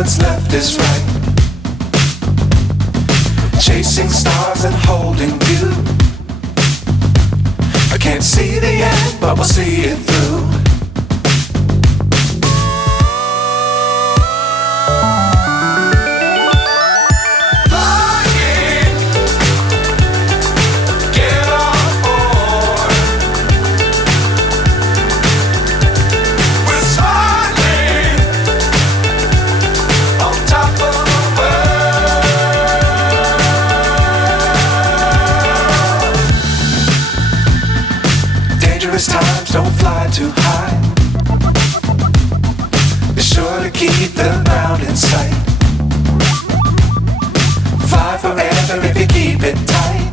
what's left is right. Chasing stars and holding you. I can't see the end, but we'll see it through. Times don't fly too high. Be sure to keep the ground in sight. Fly forever if you keep it tight.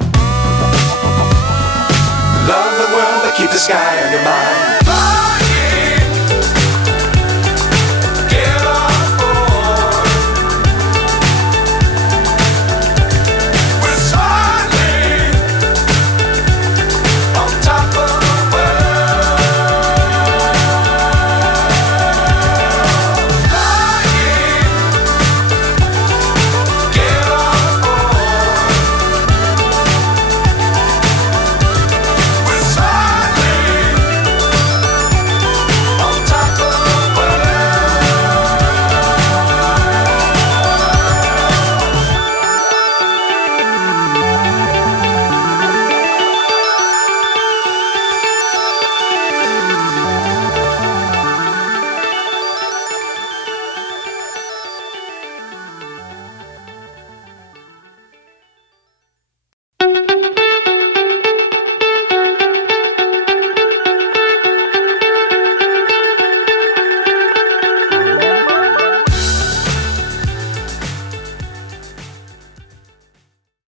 Love the world but keep the sky on your mind.